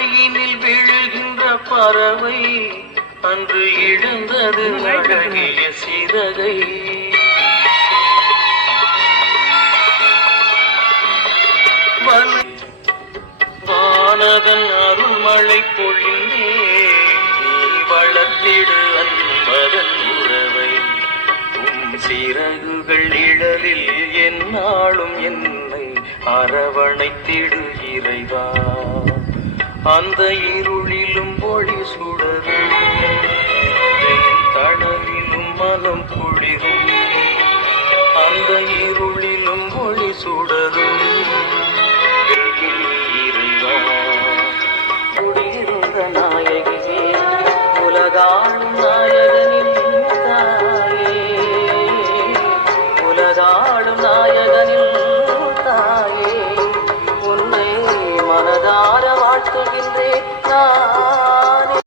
மழையினில் விழுகின்ற பறவை அன்று இழந்தது அழகிய சிறகை. வானதன் அருள்மழை பொழிந்தே நீ வளர்த்திடு அன்பதன் உறவை. சிறகுகள் நிழலில் என்னாலும் என்னை அரவணைத்திடு இறைவா. அந்த இருளிலும் ஒளி சுடரும் தணலிலும் மனம் குளிரும். அந்த இருளிலும் ஒளி சுடரும் இறைவா. குடியிருந்த நாயகியே உலகாளும் நாயகனின் தாயே. உலகா